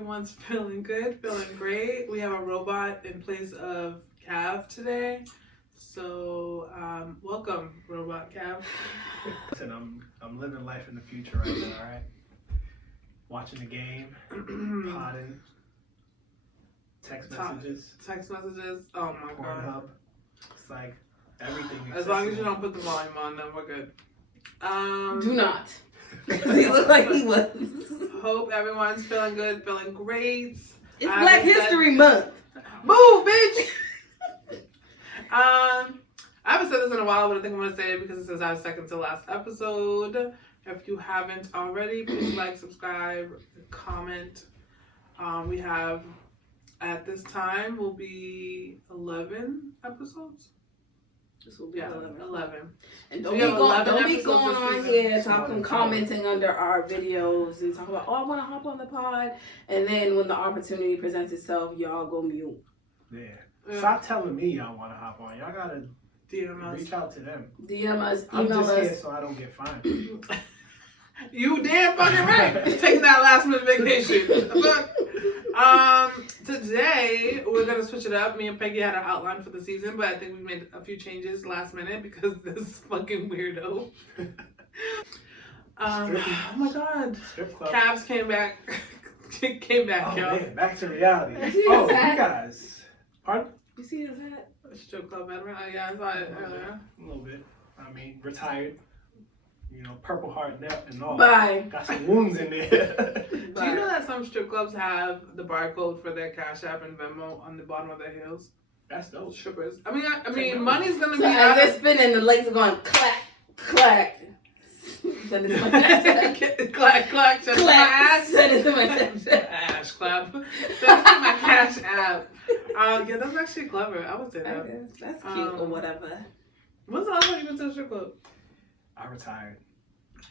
everyone's feeling good, feeling great. We have a robot in place of Cav today. So, welcome, Robot Cav. Listen, I'm living life in the future right now, all right? Watching the game, potting, text messages. Oh my god. Pornhub. It's like everything. As long as you don't put the volume on, then we're good. Do not. He looked like he was. Hope everyone's feeling good, feeling great. It's Black History Month. Move, bitch! I haven't said this in a while, but I think I'm going to say it because this is our second to last episode. If you haven't already, please like, subscribe, comment. We have, at this time, will be 11 episodes. This will be 11. And So don't be going on here talking, commenting under our videos and talking about, oh, I want to hop on the pod. And then when the opportunity presents itself, y'all go mute. Yeah. Stop telling me y'all want to hop on. Y'all got to DM us. Reach out to them. DM us, I'm email just us. here so I don't get fined. You damn fucking right. Taking that last minute vacation. Today we're gonna switch it up. Me and Peggy had an outline for the season, but I think we made a few changes last minute because this fucking weirdo. Oh my god. Cavs came back. Oh, y'all. Man, back to reality. Oh, you guys. Pardon? You see his hat? Strip club veteran. Oh yeah, I saw it earlier. A little bit. I mean, retired. You know, Purple Heart net and all. Bye. Got some wounds in there. Do you know that some strip clubs have the barcode for their Cash App and Venmo on the bottom of their heels? That's dope. Strippers. I mean, money's gonna So be as they're spinning, the legs are going clack, clack. Send it to my clack, clack. Send it to my ass. Send it to my ass clap. Send it to my Cash App. Yeah, that's actually clever. I would say that. That's cute or whatever. When's the last time you went to a strip club? I retired.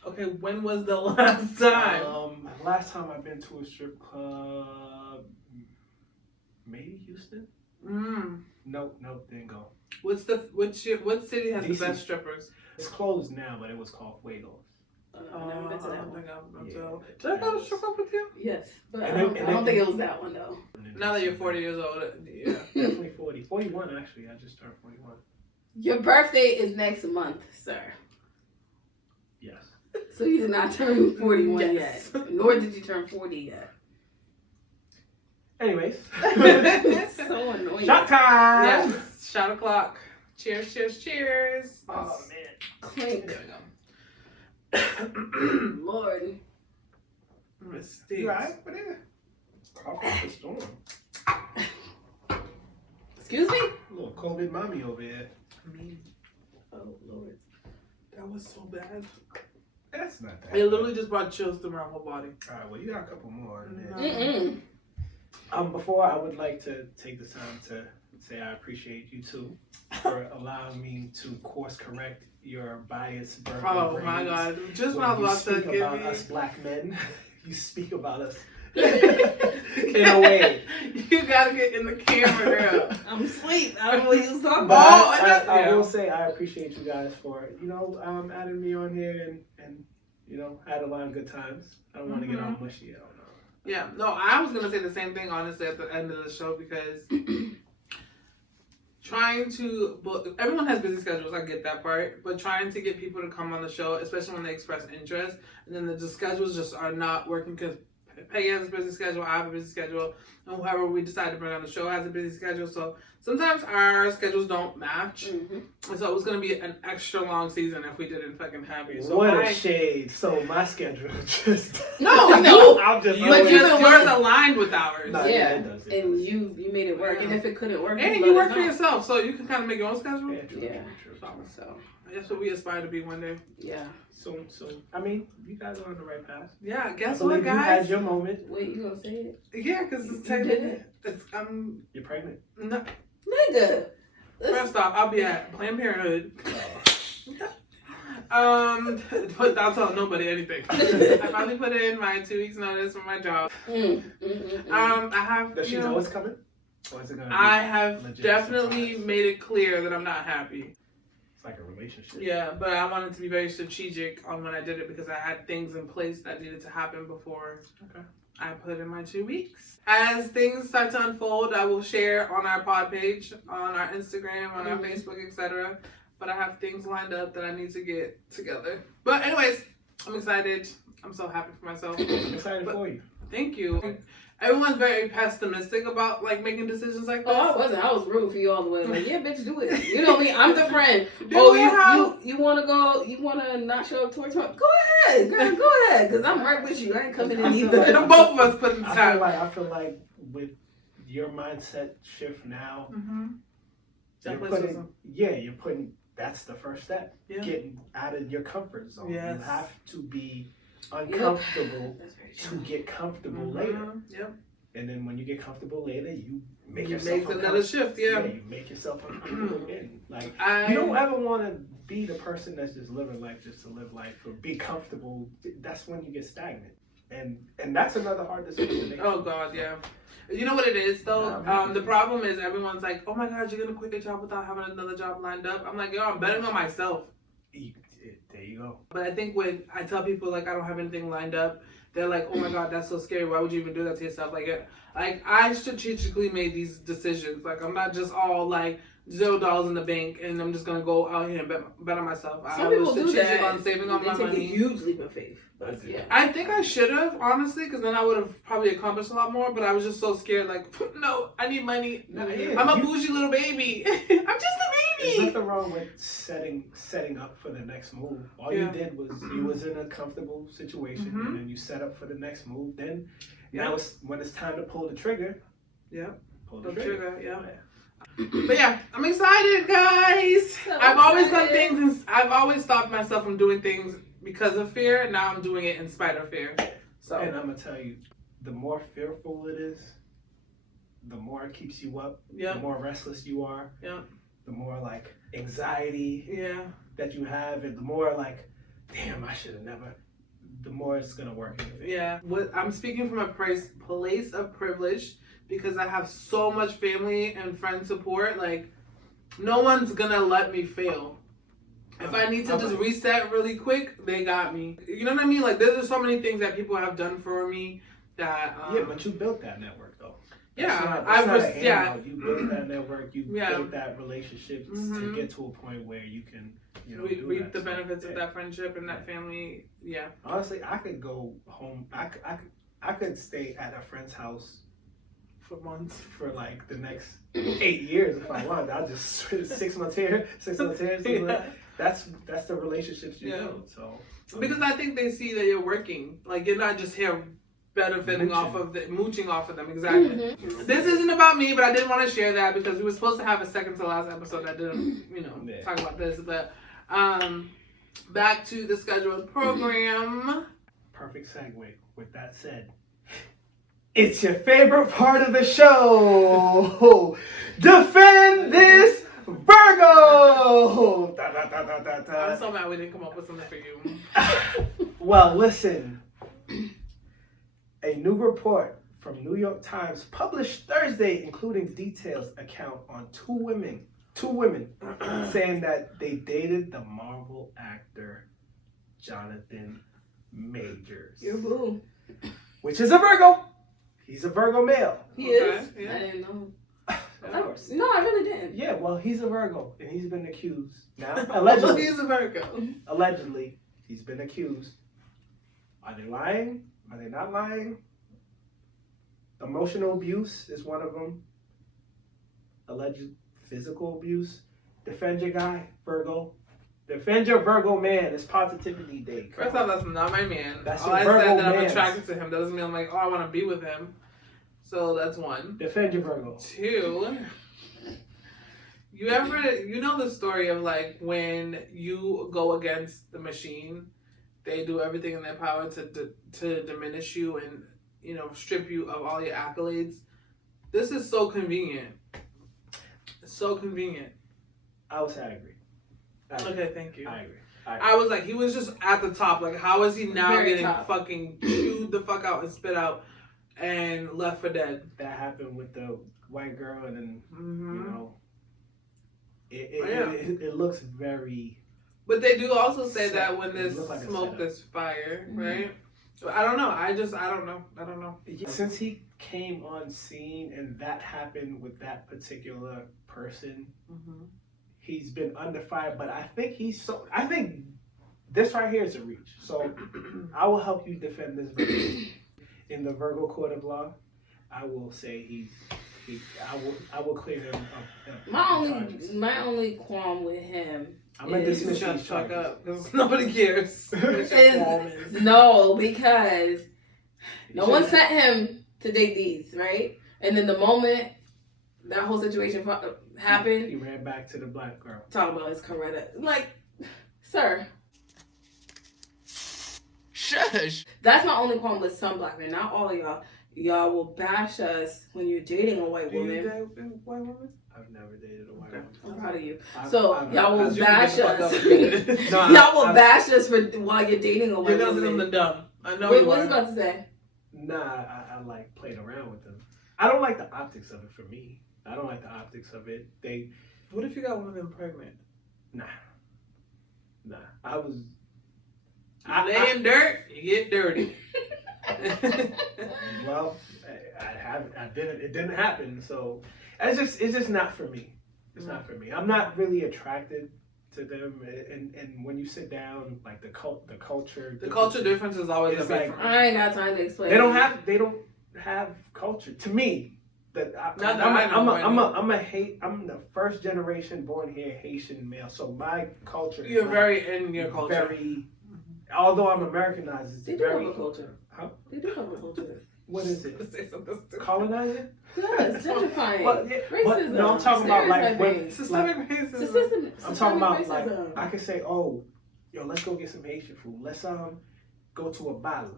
Okay, when was the last time? Last time I've been to a strip club, maybe Houston. Nope, didn't go. What city has DC. the best strippers? It's closed now, but it was called Virgos. I've never been to that one. Did I go to strip club with you? Yes, but I don't think it was that one though. Now that you're 40 years old, yeah. Definitely 40. 41 actually. I just turned 41. Your birthday is next month, sir. Yes. So you did not turn 41 Yes. yet, nor did you turn 40 yet. Anyways. So annoying. Shot time! Yes, shot o'clock. Cheers, cheers, cheers. Oh, man. Clink. There we go. Lord. Mistakes. You alright with it? Cough up the storm. Excuse me? A little COVID mommy over here. Oh, Lord. That was so bad. That's not that It literally just brought chills through my whole body. Alright, well, you got a couple more in there. Mm-mm. Before, I would like to take this time to say I appreciate you too for allowing me to course correct your biased verbal Oh my god. Just when I was about to speak give about me... us black men, you speak about us in a way. You gotta get in the camera, girl. I'm asleep. I don't know what you was talking But about. I will say I appreciate you guys for, adding me on here and had a lot of good times. I don't want to get all mushy. I don't know. Yeah, no, I was gonna say the same thing honestly at the end of the show because everyone has busy schedules, I get that part, but trying to get people to come on the show, especially when they express interest, and then the schedules just are not working because Peggy has a busy schedule, I have a busy schedule, and whoever we decide to bring on the show has a busy schedule, so sometimes our schedules don't match, and so it was going to be an extra long season if we didn't fucking have you. So what a shade. So my schedule just... No, I'm just... but yours aligned with ours. No, yeah, it does. and you made it work, and if it couldn't work, and you work for yourself, so you can kind of make your own schedule. Yeah. So that's what we aspire to be one day. Yeah. So I mean, you guys are on the right path. Yeah, guess I what, believe guys? You had your moment. Wait, you gonna say it? Yeah, because it's You technically, did You're pregnant. No. Nigga. First off, I'll be at Planned Parenthood. But I'll tell nobody anything. I finally put in my 2 weeks notice for my job. I have. Does she know what's coming? Or is it gonna be I have definitely surprise? made it clear that I'm not happy. It's like a relationship. Yeah, but I wanted to be very strategic on when I did it because I had things in place that needed to happen before. Okay. I put in my 2 weeks. As things start to unfold, I will share on our pod page, on our Instagram, on our Facebook, etc. But I have things lined up that I need to get together. But anyways, I'm excited. I'm so happy for myself. I'm excited for you. Thank you. Everyone's very pessimistic about like making decisions like this. Oh, I wasn't. I was rooting for you all the way. Like, yeah, bitch, do it. You know me. I'm the friend. You want to go? You want to not show up to work tomorrow? Go ahead, girl. Go ahead. Because I'm right with you. I ain't coming in either. Like, both of us put in time. I feel like with your mindset shift now, you're putting. That's the first step. Yeah. Getting out of your comfort zone. Yes. You have to be uncomfortable to get comfortable later. Yep. And then when you get comfortable later, you make another shift. Yeah. You make yourself uncomfortable again. Like you don't ever want to be the person that's just living life just to live life or be comfortable. That's when you get stagnant. And that's another hard decision to make. Oh God, yeah. You know what it is though? The problem is everyone's like, oh my God, you're gonna quit your job without having another job lined up. I'm like, yo, I'm betting on myself. There you go. But I think when I tell people like I don't have anything lined up, they're like, oh my God, that's so scary. Why would you even do that to yourself? Like I strategically made these decisions. Like I'm not just all like $0 in the bank and I'm just gonna go out here and bet on myself. Some people do that. On saving all my money. Take a huge leap of faith. But yeah. I think I should have, honestly, because then I would have probably accomplished a lot more. But I was just so scared. Like, no, I need money. I'm a bougie little baby. I'm just a baby. There's nothing wrong with setting up for the next move. All you did was you was in a comfortable situation, and then you set up for the next move. Then now when it's time to pull the trigger. Yeah. Pull the trigger. Yeah. But yeah, I'm excited, guys. I've always done things, and I've always stopped myself from doing things because of fear. Now I'm doing it in spite of fear. So, and I'm gonna tell you, the more fearful it is, the more it keeps you up. The more restless you are. Yeah. The more like anxiety. That you have, and the more like, damn, I should have never. The more it's gonna work. Yeah. I'm speaking from a place of privilege. Because I have so much family and friend support, like, no one's gonna let me fail. If I need to just reset really quick, they got me. You know what I mean? Like, there's so many things that people have done for me that... yeah, but you built that network, though. You built that network, you built that relationship to get to a point where you can, reap the benefits of that friendship and that family, Honestly, I could go home, I could stay at a friend's house for months, for like the next 8 years if I want. I'll just 6 months here, 6 months here. That's the relationships you build. So because I think they see that you're working, like you're not just here benefiting mooching off of them. Exactly. This isn't about me, but I didn't want to share that because we were supposed to have a second to last episode that didn't, talk about this. But back to the scheduled program. Perfect segue. With that said, it's your favorite part of the show. Defend this Virgo. I'm so mad we didn't come up with something for you. Well, listen. A new report from New York Times published Thursday, including details account on two women saying that they dated the Marvel actor Jonathan Majors. Your boo. Which is a Virgo. He's a Virgo male. He is? Yeah. I didn't know. Of course. No, I really didn't. Yeah, well, he's a Virgo, and he's been accused. Now, allegedly. He's a Virgo. Allegedly, he's been accused. Are they lying? Are they not lying? Emotional abuse is one of them. Alleged physical abuse. Defend your guy, Virgo. Defend your Virgo man. It's Positivity Day. First off, that's not my man. That's all I said that I'm attracted to him doesn't mean I'm like, oh, I want to be with him. So that's one. Defend your Virgo. Two, you know the story of like when you go against the machine, they do everything in their power to diminish you and strip you of all your accolades. This is so convenient. It's so convenient. I would say I agree. Okay, thank you. I agree. I was like, he was just at the top. Like, how is he now Very getting top. fucking chewed the fuck out and spit out and left for dead? That happened with the white girl, and then it looks very. But they do also say that when there's smoke, there's fire, right? I don't know. I don't know. Since he came on scene and that happened with that particular person, he's been under fire. But I think I think this right here is a reach. So I will help you defend this Virgo. In the Virgo court of law, I will say I will clear him of my only qualm with him. I'm gonna dismiss Shut these fuck charges. up because nobody cares. No, because no one sent him to date these, right? And then the moment that whole situation happened, he ran back to the black girl. Talking about his Coretta. Like, sir. Shush. That's my only problem with some black men. Not all of y'all. Y'all will bash us when you're dating a white woman. Do you date a white woman? I've never dated a white woman. I'm proud of you. I've y'all will bash us. No, y'all will bash us for while you're dating a white You're woman. something dumb. I know. Wait, what are you about to say? Nah, I like played around with them. I don't like the optics of it for me. I don't like the optics of it. What if you got one of them pregnant? Nah. I was. Lay in dirt, you get dirty. Well, I didn't. It didn't happen. So it's just not for me. It's not for me. I'm not really attracted to them. And when you sit down, like the culture. The culture difference is always a big like, for me. I ain't got time to explain. They don't have culture. To me, I'm the first generation born here Haitian male. So my culture. You're is very in your culture. Very. Although I'm Americanized, it's They do very. have a culture. Huh? They do have a culture. What is it? Say something stupid. Colonizing? Yes, gentrifying. Racism. Racism. No, I'm talking about like when. Systemic racism. I'm talking about racism. like I can say, oh, yo, let's go get some Haitian food. Let's go to a bottle.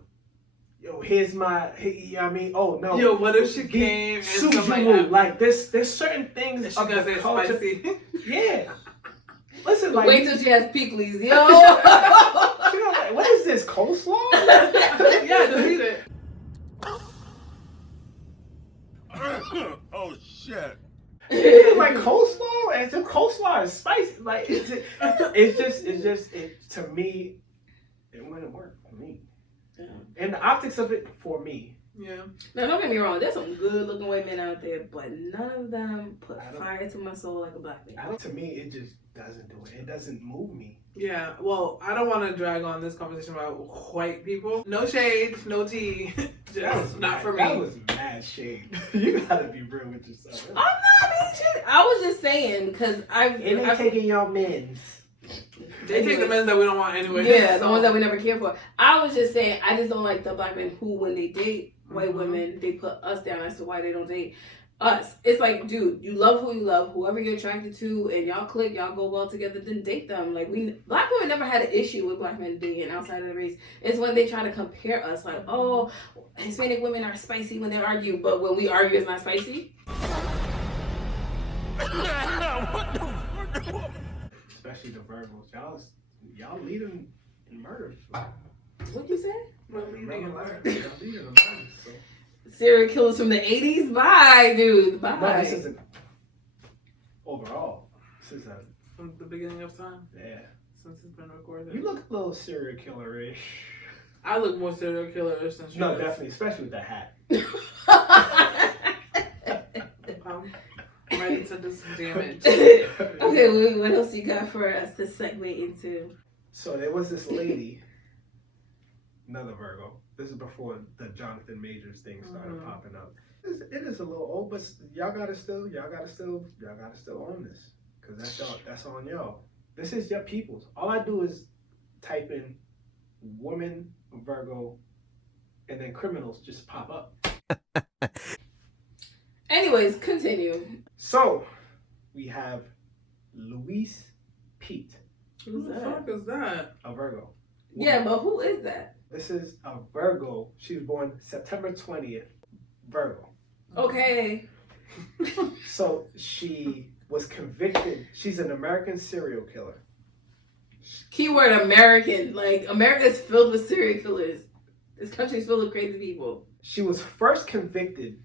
Yo, here's my. I mean, oh no. Yo, what if she came and stuff like Sujumu, that? like there's certain things She of gonna the say culture. spicy. Yeah. Listen, like Wait till she has pickles, yo. you know, like, what is this coleslaw? Yeah, just eat it. Oh shit. Like coleslaw, and the coleslaw is spicy. Like it's just to me, it wouldn't work for me. Yeah. And the optics of it for me. Yeah. Now, don't get me wrong. There's some good-looking white men out there, but none of them put fire to my soul like a black man. To me, it just doesn't do it. It doesn't move me. Yeah, well, I don't want to drag on this conversation about white people. No shade, no tea. Just not for me. That was mad shade. You gotta be real with yourself. I'm not being shit. I was just saying because I've taking y'all men's. They take the men that we don't want anyway. Yeah, the ones that we never care for. I was just saying, I just don't like the black men who, when they date white women, they put us down as to why they don't date us. It's like, dude, you love who you love, whoever you're attracted to, and y'all click, y'all go well together, then date them. Like, black women never had an issue with black men dating outside of the race. It's when they try to compare us, like, oh, Hispanic women are spicy when they argue, but when we argue, it's not spicy. Especially the Virgos. Y'all leading in murders. What'd you say? Y'all leading in murders. So. Serial killers from the 80s? Bye, dude. Bye. No, this isn't overall. This is from the beginning of time. Yeah. Since it's been recorded. You look a little serial killer-ish. I look more serial killer-ish than she No, does. definitely, especially with the hat. I'm ready to do some damage. Okay, what else you got for us to segue into? So there was this lady, another Virgo. This is before the Jonathan Majors thing started popping up. It is a little old, but y'all gotta still own this, cause that's on y'all. This is your people's. All I do is type in woman Virgo, and then criminals just pop up. Anyways, continue. So we have Louise Pete, Who the fuck is that? a Virgo. Yeah, but who is that? This is a Virgo. She was born September 20th. Virgo. Okay. So she was convicted. She's an American serial killer. Keyword American. Like, America's filled with serial killers. This country's filled with crazy people. She was first convicted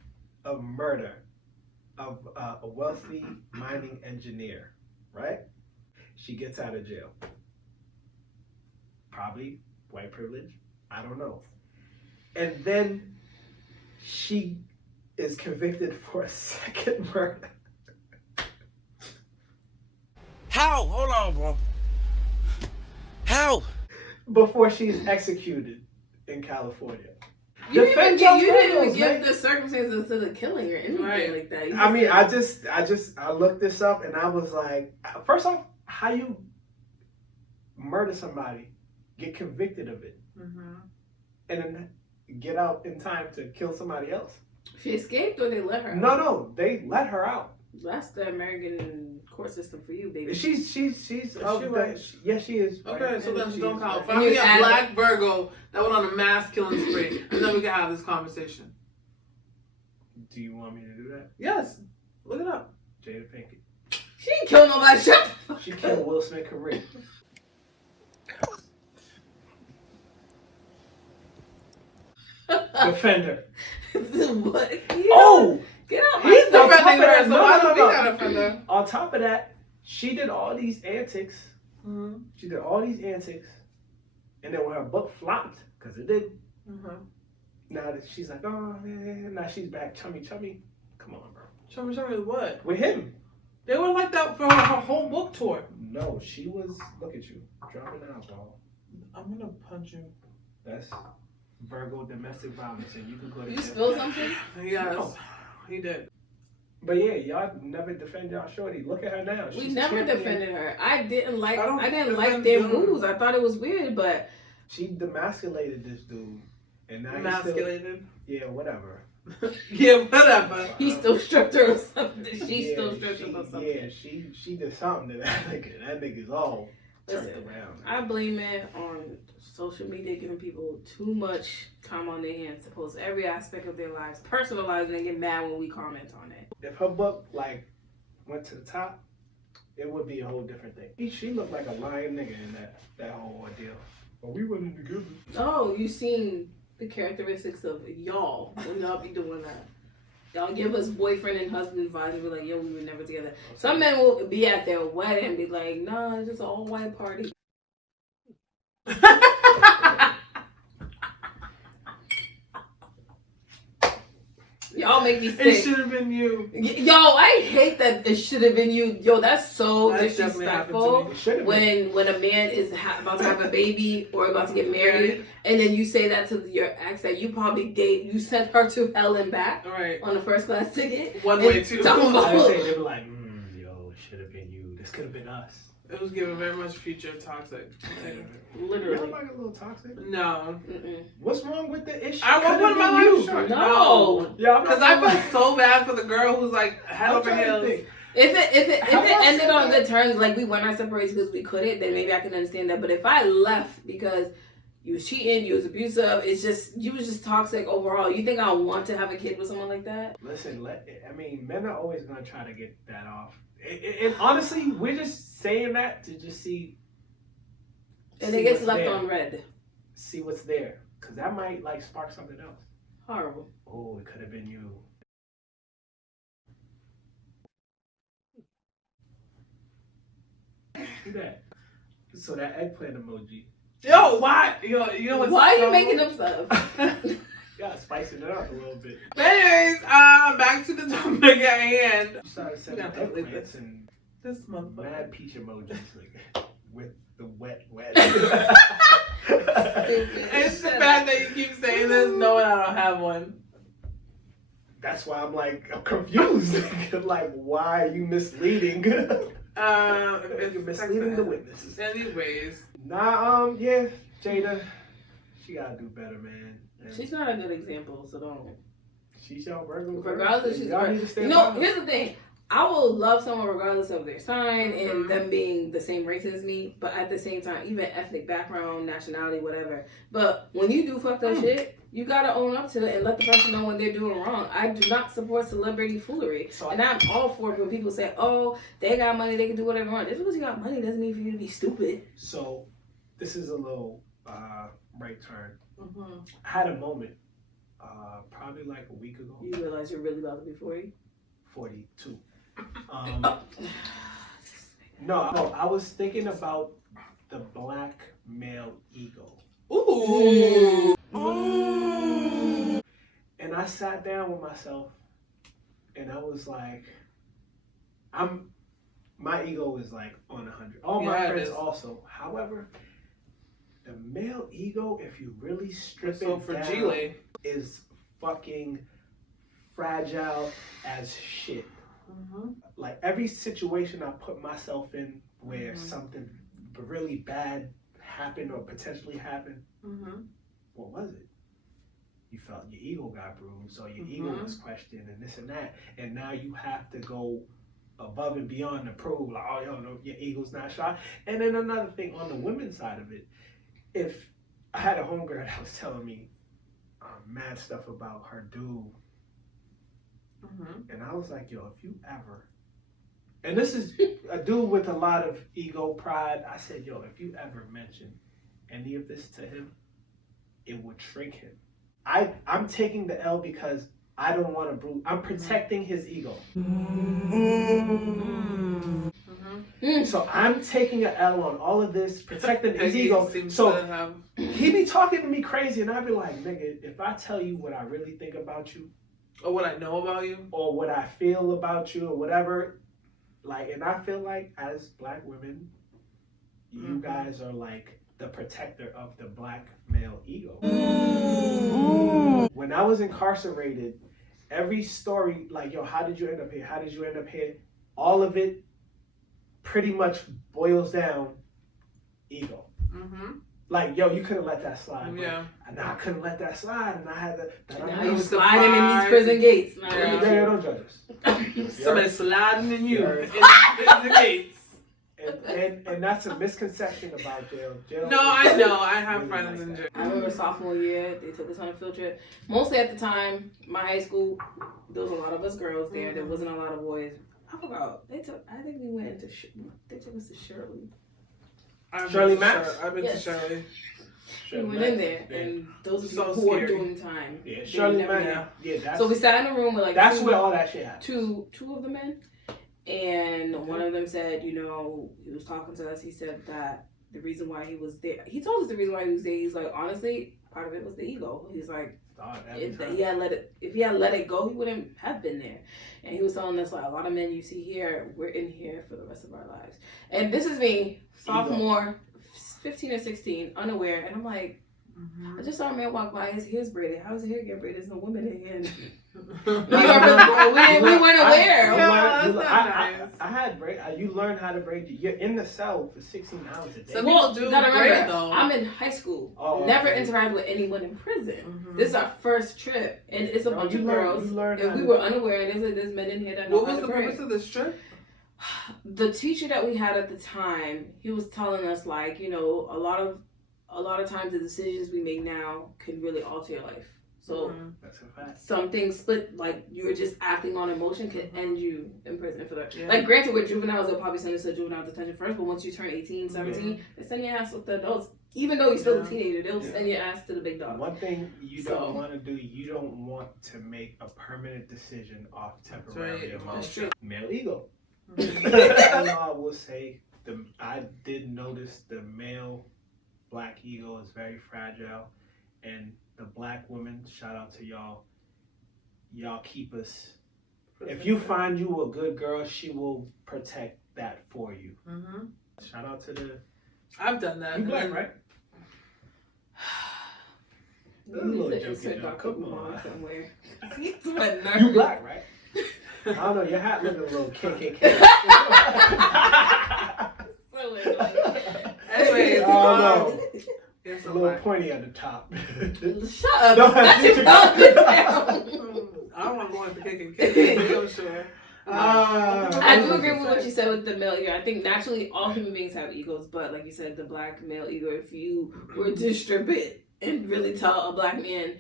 of murder of a wealthy mining engineer, right? She gets out of jail. Probably white privilege. I don't know. and then she is convicted for a second murder. How? Hold on, bro. How? Before she's executed in California. You Defend didn't your even Virgos, give man. the circumstances to the killing or anything Right. like that. I mean, I looked this up and I was like, first off, how you murder somebody, get convicted of it, and then get out in time to kill somebody else? She escaped or they let her out? No, they let her out. That's the American court system for you, baby. She's she white? Yeah, she is. Okay, right. so then She don't is count. right. Find me a add- black Virgo that went on a mass killing spree, and then we can have this conversation. Do you want me to do that? Yes, look it up. Jada Pinkett. She didn't kill nobody. Shut the She killed Will Smith's career. Defender. What? Oh! Get out my He's face. on top defending of her, that- so no, why no, don't no. we gotta defend her? On top of that, she did all these antics. She did all these antics. And then when her book flopped, because it did, now that she's like, oh, man, now she's back chummy. Come on, bro. Show me what? With him. They were like that for her whole book tour. No, she was, look at you, dropping alcohol. I'm gonna punch you. That's Virgo domestic violence, and you can go to You jail. spilled something? Yes, No. he did. But yeah, y'all never defend y'all shorty. Look at her now. We She's never champion. defended her. I didn't like I don't their defend them. moves. I thought it was weird, but She demasculated this dude, and now Emasculated. He's still, yeah, whatever. Yeah, whatever. he still stripped her of something. She Yeah, still stripped him of something. Yeah, she did something to that nigga. That nigga's all turned Listen, around. I blame it on social media giving people too much time on their hands to post every aspect of their lives, personal lives, and they get mad when we comment on it. If her book like went to the top, it would be a whole different thing. She looked like a lying nigga in that whole ordeal. But we wasn't together. Oh, you seen the characteristics of y'all when y'all be doing that. Y'all give us boyfriend and husband vibes and be like, yo, we were never together. Some men will be at their wedding and be like, nah, it's just an all-white party. Y'all make me It sick. should have been you. Yo, I hate that it should have been you. Yo, that's so That's definitely happened to disrespectful. me. It should have been. When a man is about to have a baby or about to get married, and then you say that to your ex that you probably you sent her to hell and back All right. on a first class ticket. One And way too. talking about- I say they were like, yo, it should have been you. This could have been us. It was given very much future toxic. Y'all Literally. like a little toxic. No. Mm-mm. What's wrong with the issue? I want Could've my been life you. short. No. Yeah, Because I felt so bad for the girl who's like head I'm over trying to heels. think. If it How about ended on that? good terms, like we went our separate ways because we couldn't, then maybe I can understand that. But if I left because you was cheating, you was abusive, you was just toxic overall. You think I want to have a kid with someone like that? Listen, men are always going to try to get that off. And honestly, we're just saying that to just see. And see it gets what's left there. on red. See what's there. Because that might like spark something else. Horrible. Oh, it could have been you. Do that. So that eggplant emoji. Yo, why? You know what's Why are so- you making up stuff? Gotta spicing it up a little bit. But anyways, back to the topic at hand. You started sending We gotta delete eggplants and This motherfucker. mad peach emojis like, with the wet. It's the fact that you keep saying this, knowing I don't have one. That's why I'm confused. Like, why are you misleading? You're misleading the witnesses. Anyways, Yeah, Jada, she gotta do better, man. And She's not a good example, so don't. she's your Virgo. Regardless, she's y'all need to stay You know, alive. here's the thing. I will love someone regardless of their sign Mhm. and them being the same race as me, but at the same time, even ethnic background, nationality, whatever. But when you do fucked up shit, you gotta own up to it and let the person know when they're doing wrong. I do not support celebrity foolery. So And I'm all for it when people say, oh, they got money, they can do whatever they want. Just because you got money doesn't mean for you to be stupid. So, this is a little right turn. mm-hmm. I had a moment, probably like a week ago. You realize you're really about to be 40? 42. No, I was thinking about the black male ego. Ooh. sat down with myself and I was like, my ego is like on 100. All my friends also. However, the male ego, if you really strip it down, is fucking fragile as shit. Mm-hmm. Like every situation I put myself in where something really bad happened or potentially happened, what was it? You felt your ego got bruised or your ego was questioned and this and that, and now you have to go above and beyond to prove like, oh, yo, no, your ego's not shot. And then another thing on the women's side of it, if I had a homegirl that was telling me mad stuff about her dude, and I was like, yo, if you ever, and this is a dude with a lot of ego, pride, I said, yo, if you ever mention any of this to him, it would shrink him. I'm taking the L because I don't want to bruise. I'm protecting his ego. So I'm taking an L on all of this, protecting his ego. So he be talking to me crazy, and I'd be like, nigga, if I tell you what I really think about you, or what I know about you, or what I feel about you, or whatever, like, and I feel like as black women, you guys are like the protector of the black male ego. When I was incarcerated, every story, like, yo, how did you end up here? How did you end up here? All of it pretty much boils down ego. Like, yo, you couldn't let that slide. Yeah. And I couldn't let that slide, and I had to. Now you sliding in these prison gates. Yeah, don't judge us. Somebody sliding in you in the gates. And that's a misconception about jail. No, I know. I have friends in jail. I remember sophomore year, they took us on a field trip. Mostly at the time, my high school, there was a lot of us girls there. There wasn't a lot of boys. I forgot. I think we went into, they took us to Shirley. Shirley Max? I've been to Shirley. We went in there, and those are people who are doing time. Yeah, Shirley Max. Yeah, so we sat in a room with like that's where all that shit happened. Two of the men. And one of them said, you know, he was talking to us. He said that the reason why he was there, he told us the reason why he was there. He's like, honestly, part of it was the ego. He's like, if he had let it go, he wouldn't have been there. And he was telling us, like, a lot of men you see here, we're in here for the rest of our lives. And this is me, sophomore, 15 or 16, unaware. And I'm like, I just saw a man walk by, his hair's braided. How is his hair getting braided? There's no women in here. we weren't aware. I had braid. You learn how to braid. You're in the cell for 16 hours a day. Some people do braid though. I'm in high school. Never interacted with anyone in prison. This is our first trip, and it's a bunch of girls, and we were unaware. There's men in here that know What was how to the braid. purpose of this trip? The teacher that we had at the time, he was telling us, like, you know, a lot of times the decisions we make now can really alter your life. So that's a fact. Some things split, like you're just acting on emotion, can end you in prison for that. Yeah. Like, granted, with juveniles, they'll probably send us to juvenile detention first, but once you turn 18, 17, they send your ass with the adults. Even though you're still a teenager, they'll send your ass to the big dog. One thing you don't want to do, you don't want to make a permanent decision off temporary emotion. Male ego. I will say, I did notice the male black ego is very fragile, and the black women, shout out to y'all keep us. If you find you a good girl, she will protect that for you. Shout out to the. I've done that. You black, right? Come on. You black, right? I don't know. Your hat looking a little KKK. Anyways, it's a little pointy at the top. Shut up! I don't want to go into KKK. I'm sure. I do agree with what you said with the male ego. I think naturally all human beings have egos, but like you said, the black male ego, if you were to strip it and really tell a black man,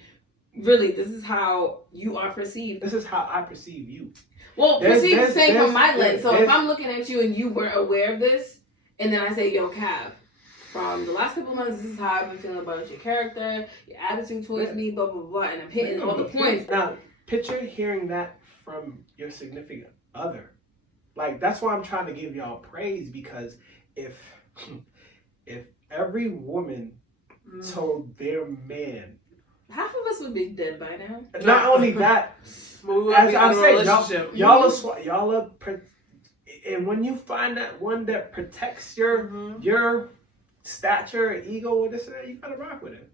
really, this is how you are perceived. This is how I perceive you. Well, perceived the same from my lens. So if I'm looking at you and you weren't aware of this, and then I say, yo, Cav, from the last couple of months, this is how I've been feeling about your character, your attitude towards me, blah, blah, blah, and I'm hitting all the points. Now, picture hearing that from your significant other. Like, that's why I'm trying to give y'all praise, because if every woman told their man Half of us would be dead by now. Not only that, But we would as be I'm in a saying, relationship. y'all are, and when you find that one that protects your stature, or ego, or this, you gotta rock with it.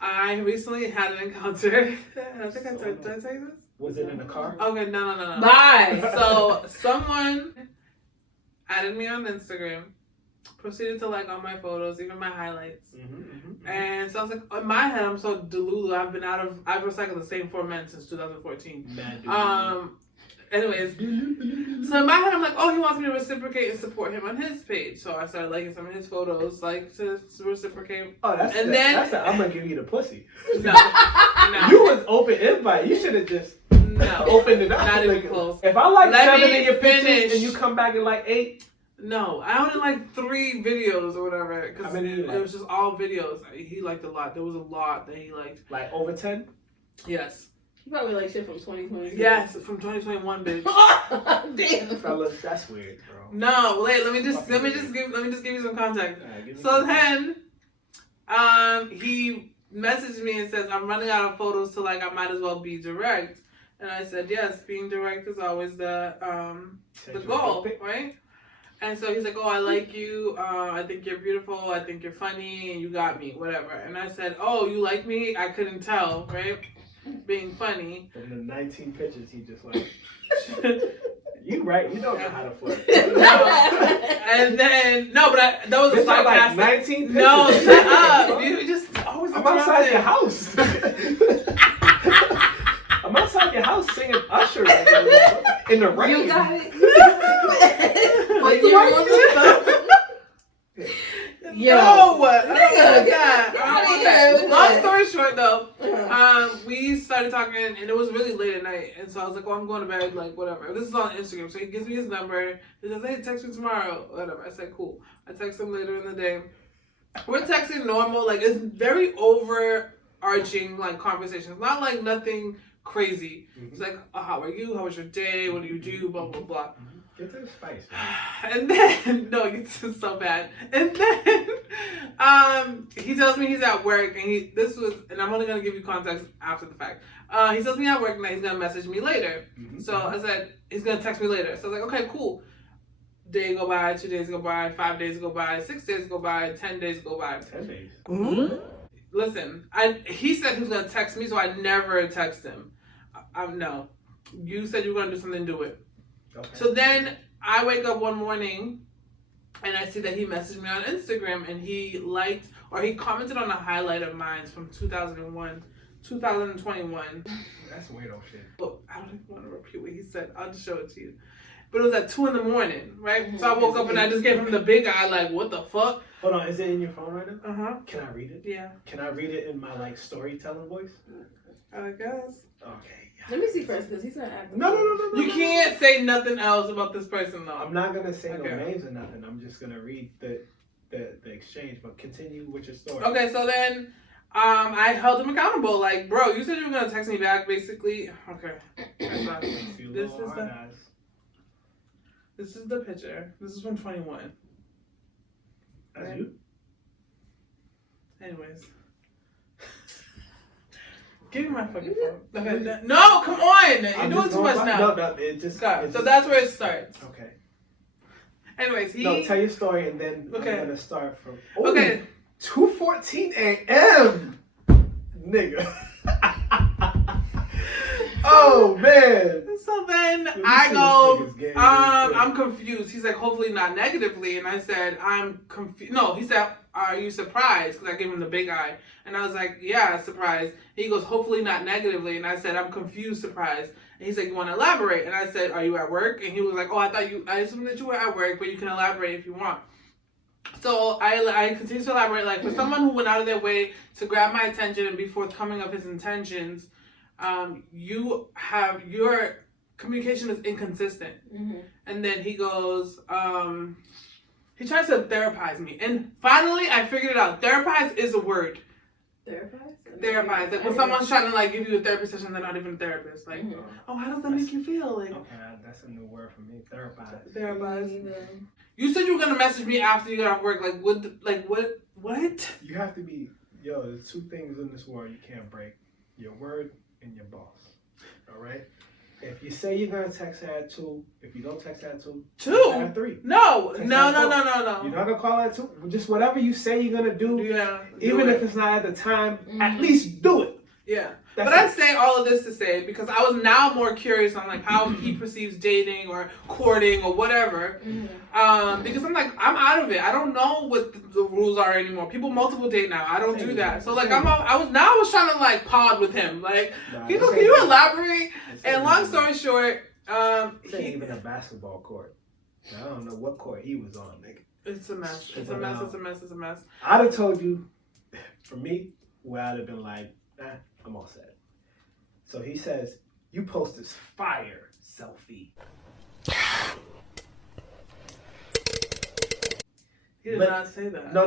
I recently had an encounter. I think did I say this? Was it in a car? Okay, no. Bye. So someone added me on Instagram, proceeded to like all my photos, even my highlights. And so I was like, in my head, I'm so delulu. I've recycled the same 4 men since 2014. Anyways, so in my head, I'm like, oh, he wants me to reciprocate and support him on his page. So I started liking some of his photos, like to reciprocate. Oh, that's I'm gonna give you the pussy. No. You was open invite. You should have just opened it up. Not even close. If I like Let 7 me of your pictures finish. and you come back and like 8. No, I only like 3 videos or whatever. Because How many you like? it was just all videos. He liked a lot. There was a lot that he liked. Like over 10? Yes. You probably like shit from 2020. Yes, from 2021, bitch. Damn. Fellas, that's weird, bro. No, wait. Let me just give you some context. So then, he messaged me and says, "I'm running out of photos, so like I might as well be direct." And I said, "Yes, being direct is always the goal, right?" And so he's like, "Oh, I like you. I think you're beautiful. I think you're funny, and you got me, whatever." And I said, "Oh, you like me? I couldn't tell, right? Being funny." From the 19 pictures, he just like, you right? You don't know how to flirt. And then that was a Like sarcastic. 19 pictures. No, shut up. You just always. I'm outside your house. I'm outside your house singing Usher right now, in the rain. You got it. Like, Yo, no, nigga. Long story short, though, we started talking, and it was really late at night, and so I was like, "Oh, I'm going to bed, like whatever." This is on Instagram, so he gives me his number. He says, "Hey, text me tomorrow, whatever." I said, "Cool." I text him later in the day. We're texting normal, like it's very overarching, like conversations, not like nothing crazy. It's like, "Oh, how are you? How was your day? What do you do? Blah blah blah." Get to the spice. And then, no, it gets so bad. And then, he tells me he's at work, and I'm only gonna give you context after the fact. He tells me at work and that he's gonna message me later. So I said he's gonna text me later. So I was like, okay, cool. Day go by, 2 days go by, 5 days go by, 6 days go by, 10 days go by. 10 days. Listen, he said he was gonna text me, so I never text him. No, you said you were gonna do something, do it. Okay. So then I wake up one morning and I see that he messaged me on Instagram and he commented on a highlight of mine from 2021. That's weirdo shit. Well, I don't even want to repeat what he said. I'll just show it to you. But it was at 2 a.m, right? So I woke up and I just gave him the big eye, like, what the fuck? Hold on, is it in your phone right now? Uh-huh. Can I read it? Yeah. Can I read it in my like storytelling voice? I guess. Okay. Let me see first, because he's not acting. No. You can't say nothing else about this person, though. I'm not gonna say no names or nothing. I'm just gonna read the exchange. But continue with your story. Okay, so then I held him accountable. Like, bro, you said you were gonna text me back, basically. Okay. This is the picture. This is from 21. That's right? You? Anyways. Give me my fucking phone. Okay. No, come on! You're doing too much now. No, it just... So that's where it starts. Okay. Anyways, No, tell your story and then I'm gonna start from... Oh, okay. 2:14 a.m. Nigga. Oh, man. So then I go, I'm confused. He's like, hopefully not negatively. And I said, I'm confused. No, he said, are you surprised? Because I gave him the big eye. And I was like, yeah, surprised. He goes, hopefully not negatively. And I said, I'm confused, surprised. And he's like, you want to elaborate? And I said, are you at work? And he was like, oh, I assumed that you were at work, but you can elaborate if you want. So I continue to elaborate. Like, for someone who went out of their way to grab my attention and be forthcoming of his intentions, your communication is inconsistent. And then he goes, he tries to therapize me. And finally, I figured it out. Therapize is a word. Therapize. Like when someone's trying to like give you a therapy session, they're not even a therapist. Like, oh, how does that make you feel? Like, okay, that's a new word for me. Therapize. Therapize. You said you were gonna message me after you got off work. Like, what? You have to be Yo, there's two things in this world you can't break: your word and your boss. All right. If you say you're gonna text her at 2, if you don't text her at 2, text her at 3. No. Text her at 4. No. You're not gonna call her at 2. Just whatever you say you're gonna do. Yeah. Even if it's not at the time, at least do it. Yeah. That's but I say all of this to say, because I was now more curious on like how he perceives dating or courting or whatever. Because I'm like, I'm out of it. I don't know what the rules are anymore. People multiple date now. I don't do that. So like I was trying to like pod with him. Like, can you elaborate? And long story short, This ain't even a basketball court. I don't know what court he was on, nigga. It's a mess. It's a mess. I'd have told you, for me, where I'd have been like, I'm all set. So he says, you post this fire selfie. He did not say that. No.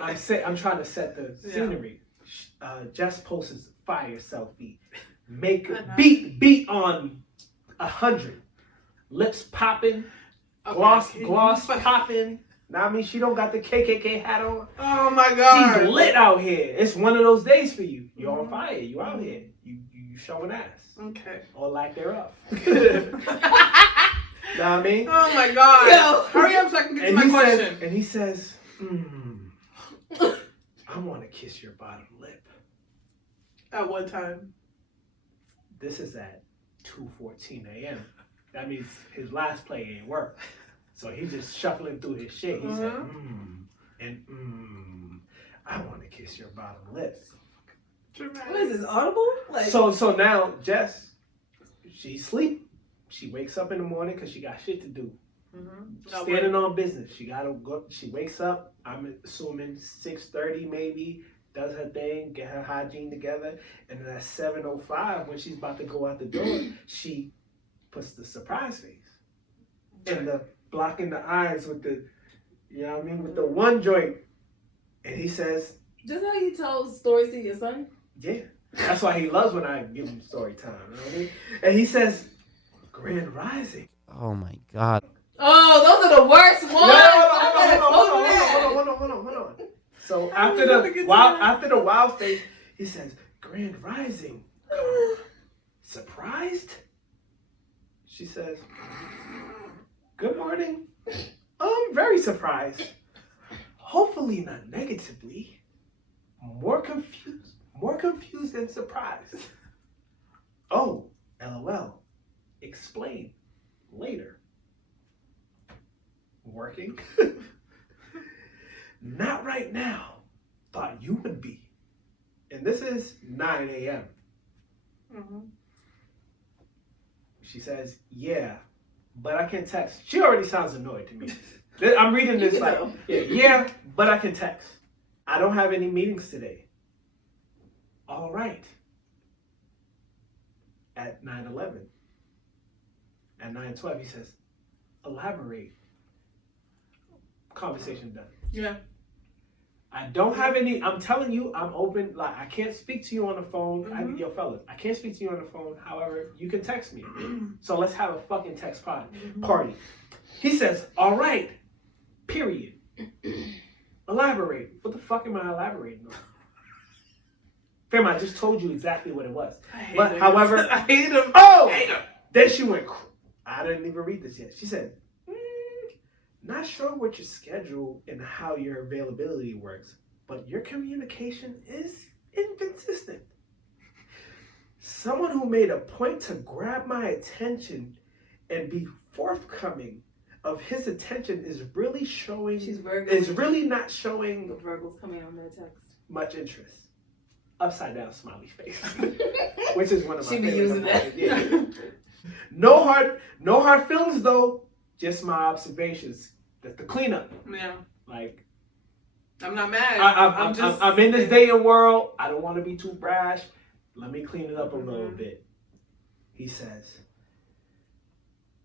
Okay. I'm trying to set the scenery. Jess posts this fire selfie. Beat on 100. Lips popping. Gloss popping. Now I mean, she don't got the KKK hat on. Oh my God. She's lit out here. It's one of those days for you. You're on fire. You out here. You showing ass. Okay. Or lack thereof. Know what I mean? Oh my God. Yo. Hurry up so I can get to my question. And he says, I want to kiss your bottom lip. At what time? This is at 2:14 a.m. That means his last play ain't work. So he's just shuffling through his shit. He said, I want to kiss your bottom lip. What is this, audible? Like, so now Jess, she sleep. She wakes up in the morning because she got shit to do. Standing on business. She gotta go. She wakes up, I'm assuming 6:30 maybe, does her thing, get her hygiene together, and then at 7:05 when she's about to go out the door, she puts the surprise face. And the blocking the eyes with the, you know what I mean, with the one joint. And he says, just how you tell stories to your son? yeah. That's why he loves when I give him story time. You know what I mean? And he says, Grand Rising. Oh my God. Oh, those are the worst ones. Hold on. So after the wild face, he says, Grand Rising. Surprised? She says, good morning. I'm very surprised. Hopefully not negatively. More confused than surprised. Oh, LOL. Explain later. Working? Not right now. Thought you would be. And this is 9 a.m. She says, yeah, but I can text. She already sounds annoyed to me. I'm reading this like, yeah, but I can text. I don't have any meetings today. All right. At 9:11. At 9:12, he says, elaborate. Conversation done. Yeah. I don't have any, I'm telling you, I'm open. Like, I can't speak to you on the phone. Yo, fellas, I can't speak to you on the phone. However, you can text me. So let's have a fucking text party. He says, all right, period. Elaborate. What the fuck am I elaborating on? Fam, I just told you exactly what it was. I hate But him. however, I hate him. Oh! I hate him. Then she went, I didn't even read this yet. She said, not sure what your schedule and how your availability works, but your communication is inconsistent. Someone who made a point to grab my attention and be forthcoming of his attention is really showing, She's Virgo. is really not showing The Virgos coming on that text. much interest. Upside down smiley face, which is one of my She be favorite using that. emojis. Yeah. No hard feelings though. Just my observations. That's the cleanup. Yeah. Like, I'm not mad. I'm in this dating world. I don't want to be too brash. Let me clean it up a little bit. He says,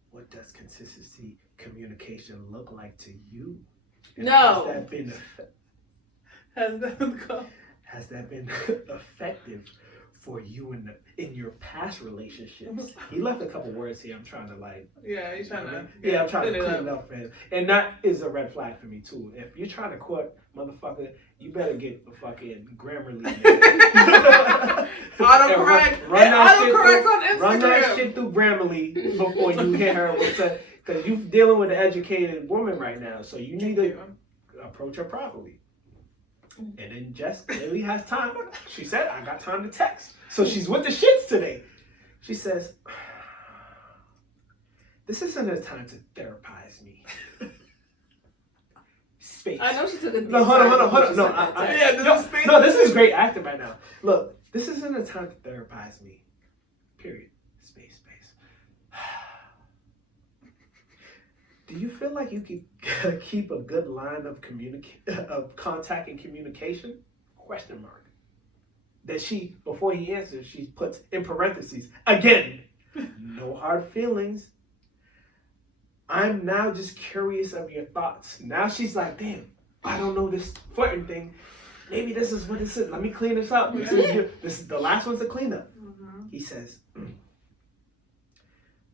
what does consistency communication look like to you? And No. Has that been called? Has that been effective for you in your past relationships. He left a couple words here. I'm trying to like. Yeah, he's trying to. I'm trying to clean it up for him. And that is a red flag for me too. If you're trying to court, motherfucker, you better get the fucking Grammarly. Autocorrect. Run on Instagram. Run that shit through Grammarly before you hit her with because you're dealing with an educated woman right now, so you need to approach her properly. And then Jess clearly has time. She said, I got time to text. So she's with the shits today. She says, this isn't a time to therapize me. Space. I know she took a deep No, hold on. No, this is great acting right now. Look, this isn't a time to therapize me. Period. Space. Do you feel like you can keep a good line of contact and communication? Question mark. That she, before he answers, she puts in parentheses, again, no hard feelings. I'm now just curious of your thoughts. Now she's like, damn, I don't know this flirting thing. Maybe this is what this is. Let me clean this up. This is the last one's a cleanup. Mm-hmm. He says,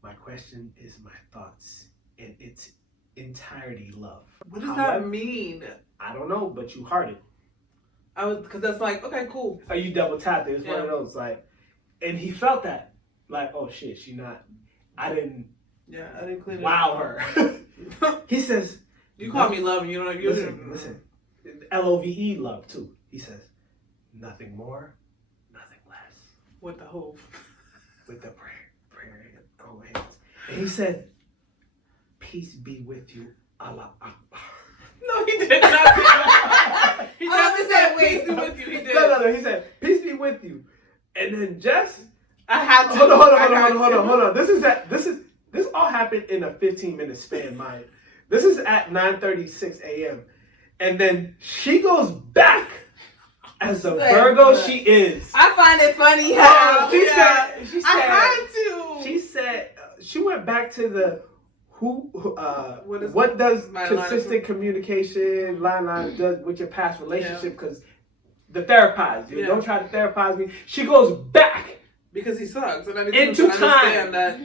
my question is my thoughts. In its entirety, love. What does that mean? I don't know, but you hearted. Because that's like, okay, cool. Oh, you double tapped it. It's one of those, like, and he felt that. Like, oh shit, I didn't clean it wow her. He says, you call me love and you don't listen. LOVE love too. He says, nothing more, nothing less. With the hope. With the prayer in hands. And he said, peace be with you, Allah Akbar. No, he did not say that. He never said peace be with you. He did. No. He said, peace be with you. And then Jess, I had to. Hold on. This all happened in a 15-minute span, mind. This is at 9:36 a.m. And then she goes back as the Virgo she is. I find it funny how she said I had to. She said she went back to the what does consistent communication line does with your past relationship, because the therapize you. Don't try to therapize me. She goes back because he sucks, and I need into to understand that.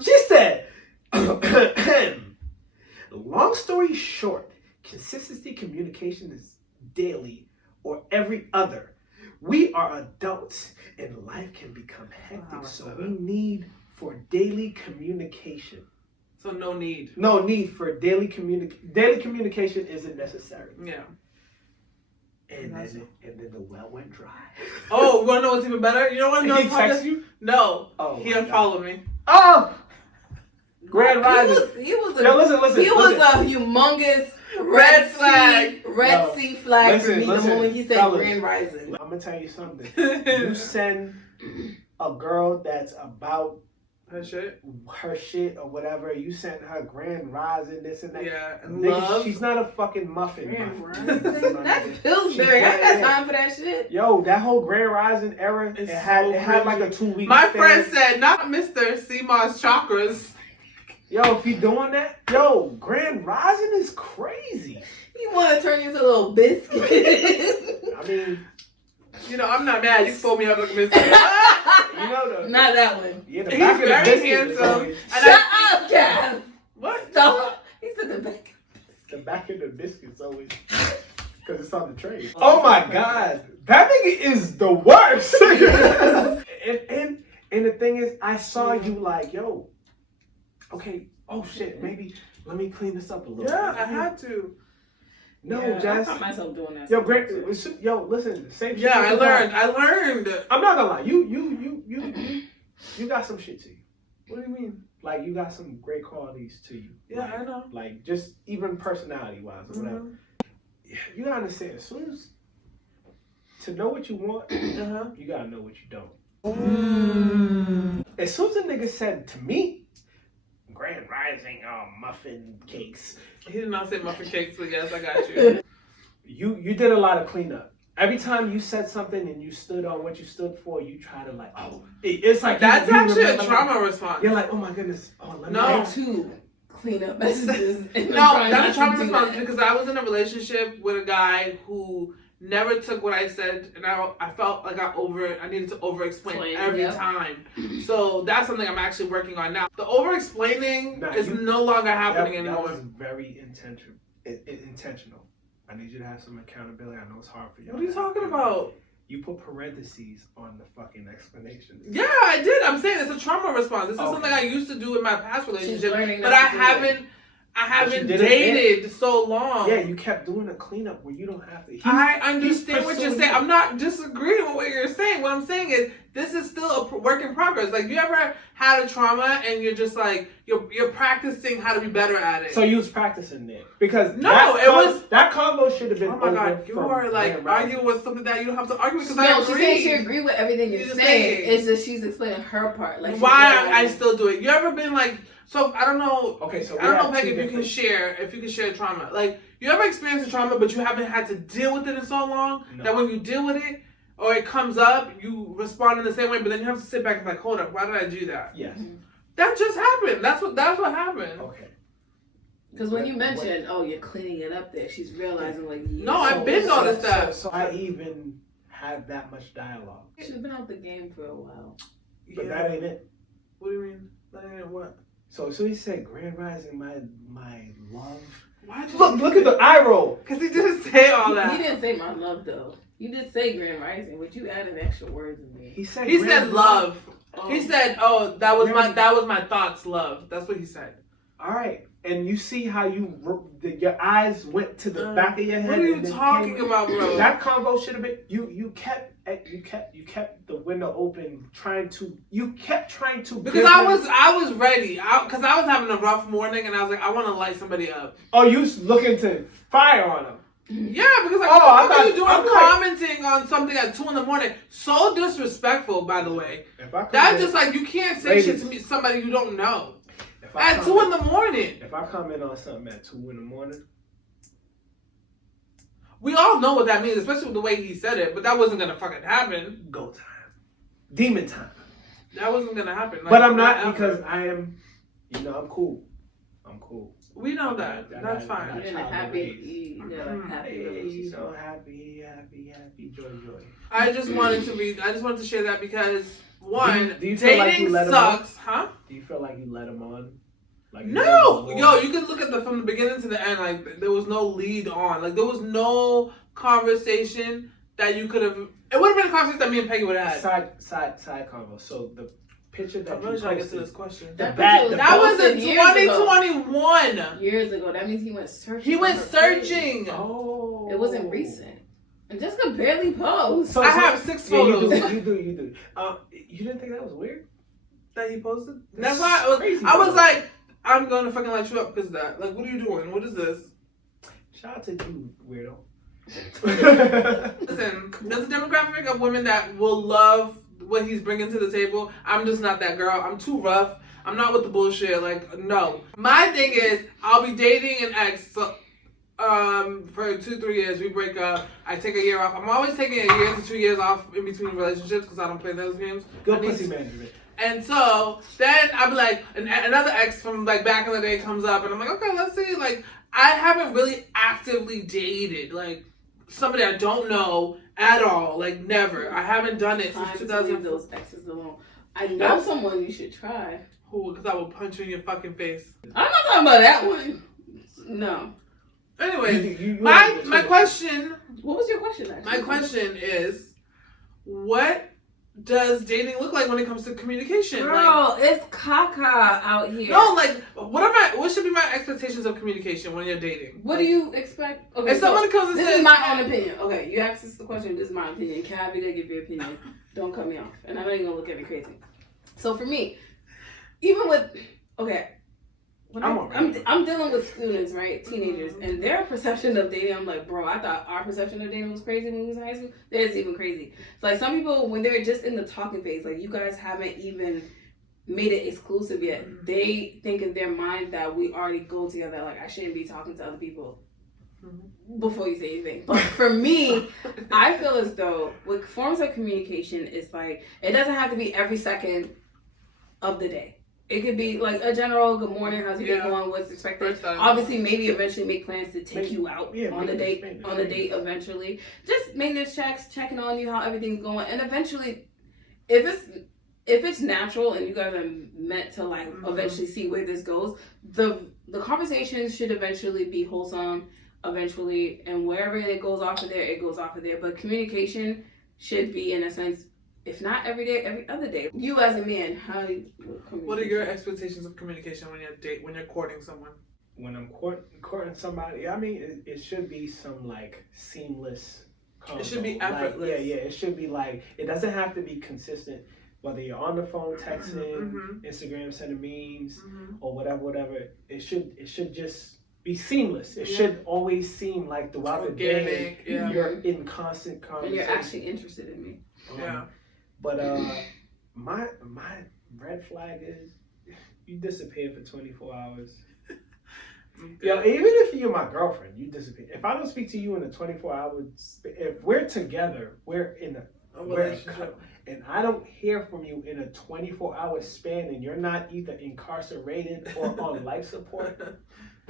She said, long story short, consistency communication is daily or every other. We are adults and life can become hectic, so we need for daily communication. So no need for daily communication isn't necessary. Yeah. And then the well went dry. Oh, you want to know what's even better? You know what? He texted you? No. Oh, he unfollowed me. Oh! Grand Rising. He was a humongous red sea flag for me the moment he said Grand Rising. I'm going to tell you something. You send a girl that's about her shit or whatever, you sent her Grand Rising, this and that. Yeah, and nigga, she's not a fucking muffin. That's Pillsbury. I got time for that shit. Yo, that whole Grand Rising era, it had like a 2-week My span. friend said, not Mr. Seamoss Chakras. Yo, if you doing that, Grand Rising is crazy. You want to turn you into a little biscuit. I mean, I'm not mad. You pulled me up like a biscuit. Not that one. Yeah, the He's back of the very biscuit handsome. Shut up, Dad. What? Stop. He said the back. The back of the biscuit's always because it's on the tray. Oh my God, that nigga is the worst. and the thing is, I saw you like, yo, okay, oh shit, maybe let me clean this up a little bit. Yeah, I had to. No, Jess. I found myself doing that. Yo, listen, same shit. Yeah, I learned. I'm not gonna lie. You got some shit to you. What do you mean? Like, you got some great qualities to you. Yeah, like, I know. Like, just even personality-wise or whatever. You gotta understand, as soon as to know what you want, you gotta know what you don't. As soon as a nigga said to me, Grand Rising, muffin cakes. He did not say muffin cakes, but yes, I got you. You did a lot of cleanup. Every time you said something and you stood on what you stood for, you try to like, it's like that's actually a trauma response. You're like, oh my goodness, let me No, two cleanup messages. No, that's a trauma response because I was in a relationship with a guy who never took what I said, and I felt like I needed to over-explain every time. So that's something I'm actually working on now. The over-explaining is no longer happening anymore. That was very intentional. I need you to have some accountability. I know it's hard for you. What are you talking about? You put parentheses on the fucking explanation. Yeah, I did. I'm saying it's a trauma response. This is something I used to do in my past relationship, but I haven't dated so long. Yeah, you kept doing a cleanup where you don't have to. I understand what you're saying. I'm not disagreeing with what you're saying. What I'm saying is this is still a work in progress. Like, you ever had a trauma and you're just like you're practicing how to be better at it? So you was practicing there because that convo should have been. Oh my god, you are like arguing with something that you don't have to argue with because I agree. She's saying she agree with everything you're saying. It's just she's explaining her part. Like why I still do it. You ever been like? So I don't know. Okay, so I don't know, Peggy, if you can share trauma. Like, you ever experienced a trauma, but you haven't had to deal with it in so long that when you deal with it or it comes up, you respond in the same way, but then you have to sit back and be like, hold up, why did I do that? Yes. That just happened. That's what happened. Okay. Because when you mentioned, you're cleaning it up there, she's realizing like. No, I've been noticed that. So I even had that much dialogue. She's been out the game for a while. But that ain't it. What do you mean? That ain't it what? So he said, "Grand Rising, my love." Why'd you look at the eye roll? Because he didn't say all that. He didn't say my love though. You did say Grand Rising, but you added extra words in there. He said love. Oh. He said, that was my thoughts, love. That's what he said. All right, and you see how your eyes went to the back of your head. What are you talking about, bro? That convo should have been. You kept the window open, you kept trying to. Because I was ready. Because I was having a rough morning, and I was like, I want to light somebody up. Oh, you was looking to fire on them. Yeah, because like, what are you doing commenting on something at 2 a.m? So disrespectful, by the way. That's just like, you can't say shit to me, somebody you don't know. At 2 a.m. If I comment on something at 2 a.m, we all know what that means, especially with the way he said it. But that wasn't gonna fucking happen. Go time, demon time. That wasn't gonna happen. Like, but I'm not because I am. I'm cool. I'm cool. We know that. That's fine. You're in a happy relationship. Happy, joy. I just wanted to share that because do you feel like you let sucks, him on? Do you feel like you let him on? Like no, you can look at from the beginning to the end. Like, there was no lead on. Like, there was no conversation that you could have. It would have been a conversation that me and Peggy would have had. Side convo. So the picture that I'm really trying to get to this question. That was in 2021. Years ago. That means he went searching. He went searching. Oh, it wasn't recent. And Jessica barely posed. I have 6 photos. You do. You didn't think that was weird that he posted? That's why I was like, I'm going to fucking light you up because of that. Like, what are you doing? What is this? Shout out to you, weirdo. Listen, there's a demographic of women that will love what he's bringing to the table. I'm just not that girl. I'm too rough. I'm not with the bullshit. Like, no. My thing is, I'll be dating an ex for 2-3 years. We break up. I take a year off. I'm always taking a year to 2 years off in between relationships because I don't play those games. Good pussy management. And so then I'll be like, another ex from like back in the day comes up, and I'm like, okay, let's see. Like, I haven't really actively dated like somebody I don't know at all. Like, never. I haven't done it since 2000. Leave those exes alone. I know someone you should try. Who? Because I will punch you in your fucking face. I'm not talking about that one. No. Anyway, my question. What was your question? Actually? My question is, what does dating look like when it comes to communication? Girl, it's caca out here. No, like, what should be my expectations of communication when you're dating? What do you expect? Okay, if someone comes and this says, is my own opinion. Okay, you asked us the question, this is my opinion. Kat, you gotta give your opinion. Don't cut me off. And I know you're gonna look at me crazy. So for me, even with, I'm dealing with students, right? Teenagers, and their perception of dating, I'm like, bro, I thought our perception of dating was crazy when we was in high school. That's even crazy. So like, some people, when they're just in the talking phase, like, you guys haven't even made it exclusive yet. They think in their mind that we already go together. Like, I shouldn't be talking to other people before you say anything. But for me, I feel as though with forms of communication, it's like, it doesn't have to be every second of the day. It could be like a general good morning, how's your day Yeah. going, what's expected. First time. Obviously, maybe eventually make plans to take you out Yeah, on a make date. it On a date eventually. Just maintenance checks, checking on you, how everything's going, and eventually, if it's natural and you guys are meant to like eventually see where this goes, the conversations should eventually be wholesome. Eventually, and wherever it goes off of there, it goes off of there. But communication should be, in a sense, if not every day, every other day. You as a man, What are your expectations of communication when you're courting someone? When I'm courting somebody, I mean, it should be some like seamless. It should be like, effortless. yeah. It should be like, it doesn't have to be consistent. Whether you're on the phone texting, Instagram sending memes, or whatever, it should just be seamless. It should always seem like throughout the day you're in constant conversation. And you're actually interested in me. Yeah. But my red flag is you disappear for 24 hours. Yo, even if you're my girlfriend, you disappear. If I don't speak to you in a 24 hours, if we're together, we're in a relationship, and I don't hear from you in a 24-hour span, and you're not either incarcerated or on life support.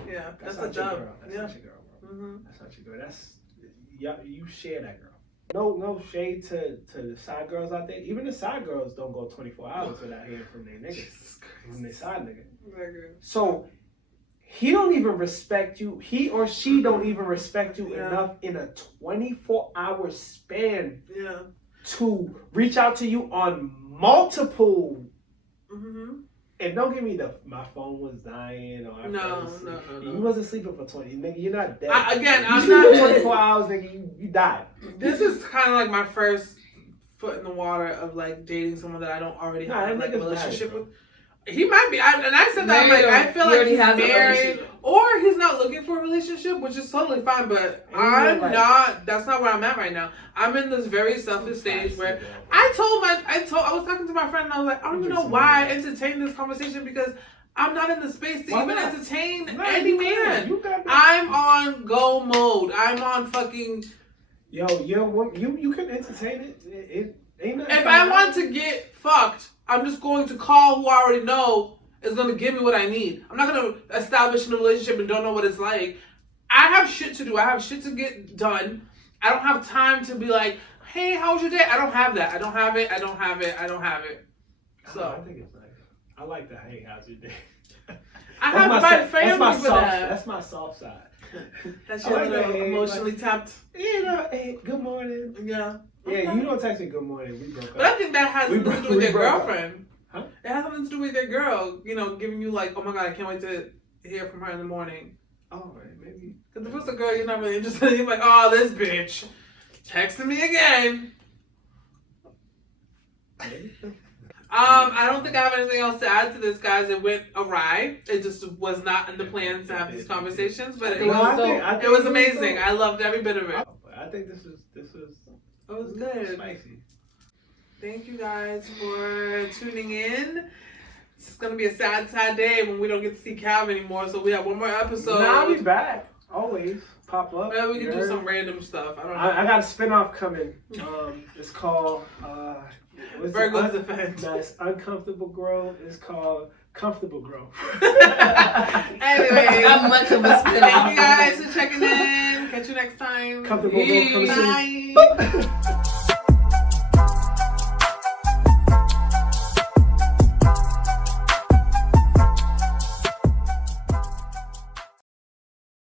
Yeah, that's not a job. That's not your girl, bro. That's not your girl. You share that girl. No shade to the side girls out there. Even the side girls don't go 24 hours without hearing from their niggas, from their side nigga. So he don't even respect you. He or she don't even respect you enough in a 24-hour span to reach out to you on multiple. And don't give me my phone was dying or No. You wasn't sleeping for 20. Nigga, you're not dead. I'm you not 24 hours, nigga. You died. This is kind of like my first foot in the water of like dating someone that I don't already have like a relationship with. He might be, and I said that, like, I feel like he's married, or he's not looking for a relationship, which is totally fine, but that's not where I'm at right now. I'm in this very selfish stage where I was talking to my friend and I was like, I don't even know why I entertain this conversation because I'm not in the space to even entertain any man. I'm on go mode. I'm on fucking... Yo, you can entertain it. If I want to get fucked, I'm just going to call who I already know is going to give me what I need. I'm not going to establish a relationship and don't know what it's like. I have shit to do. I have shit to get done. I don't have time to be like, hey, how was your day? I don't have that. I don't have it. So I think it's nice. I like the hey, how's your day? I have my family for that. That's my soft side. That's your little emotionally tapped. Hey, good morning. Yeah. Yeah, you don't text me good morning. We broke up. But I think that has something to do with your girlfriend. Huh? It has something to do with your girl, giving you like, oh my god, I can't wait to hear from her in the morning. Oh, maybe. Because if it's a girl you're not really interested in, you're like, oh, this bitch texting me again. I don't think I have anything else to add to this, guys. It went awry. It just was not in the plans to have these conversations, but it was amazing. I loved every bit of it. I think this was It was good. Spicy. Thank you guys for tuning in. It's going to be a sad day when we don't get to see Calvin anymore, so we have one more episode. I'll be back. Always. Pop up. Maybe we can do some random stuff. I don't know. I got a spinoff coming. It's called Virgos Defense. Nice. Uncomfortable Growth. It's called Comfortable Growth. Anyway, I'm much of a spinoff. Thank you guys for checking in. Catch you next time. Comfortable Growth coming soon. Bye.